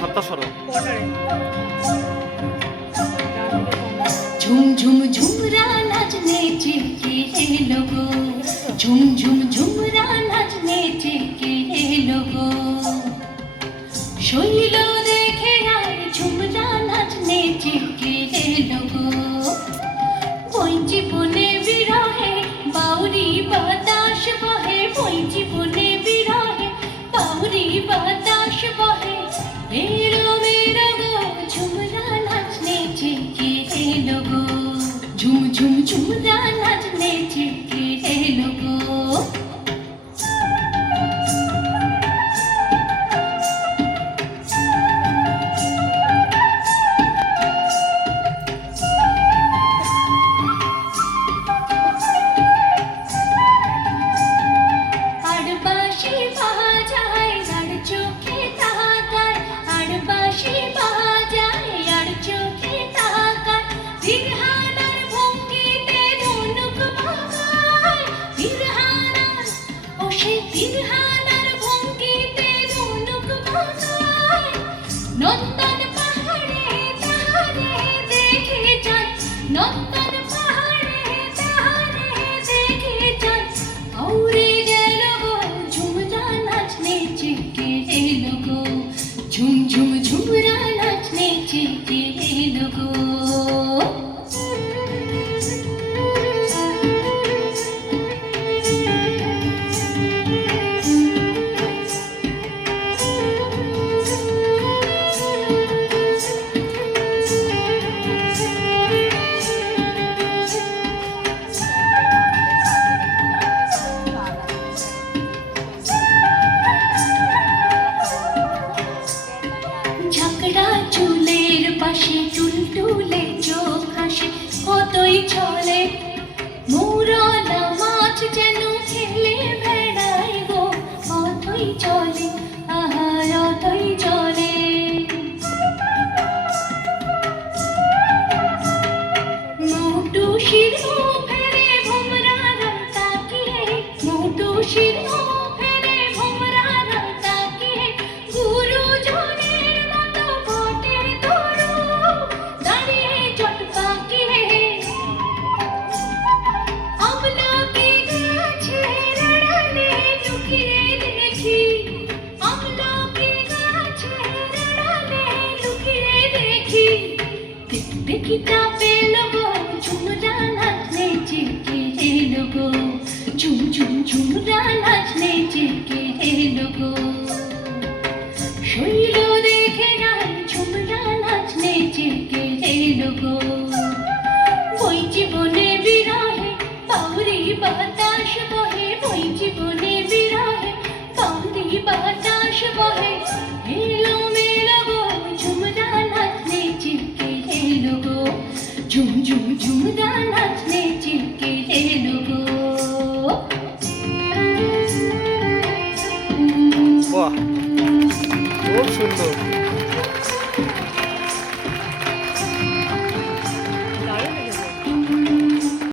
হাতটা সরো। झुम झुम झुमरा नाचने के लोगो, झुम झुम झुमरा नाचने के लोगो, शैल देखे आए झुमरा नाचने के लोगो, বইচি বনে বিরহে বাউরি বাতাস বহে, বইচি বনে বিরহে বাউরি বাতাস বহে, মেরো মেরো গো ঝুমরা নাচনে के लोगो, झुम झुम झुमरा नाचने के लोगो। নন্দন পাহাড়ে তাহারে দেখে যাই, নন্দন পাহাড়ে তাহারে দেখে যাই, আউরে গেল গো ঝুমরা নাচনে के लोगो, झुम झुम झुमरा नाचने के लोगो। ঝাঁকড়া চুলের পাশে টুলটুলে চোখ হাসে, কতই চলে মৌরলা মাছ যেন খেলে বেড়ায় গো, অতই চলে আহা অতই চলে। মৌটুসির ফেরে ভোমরা তাকিয়ে, মৌটুসির ফেরে ভোমরা তাকিয়ে, গুরু জনের মতো বটের তরু দাঁড়িয়ে চট পাকিয়ে, আমলকি গাছের আড়ালে লুকিয়ে দেখি, আমলকি গাছের আড়ালে লুকিয়ে দেখি, দেখি তা পেল গো ঝুমরা নাচনে के लोगो, झुम झुम झुमरा नाचने के लोगो, शैल देखे आए झुमरा नाचने के लोगो, বইচি বনে বিরহে বাউরি বাতাস বহে, বইচি বনে বিরহে বাউরি বাতাস বহে, মেলো মেলো গো ঝুমরা নাচনে के लोगो, झुम झुम झुमरा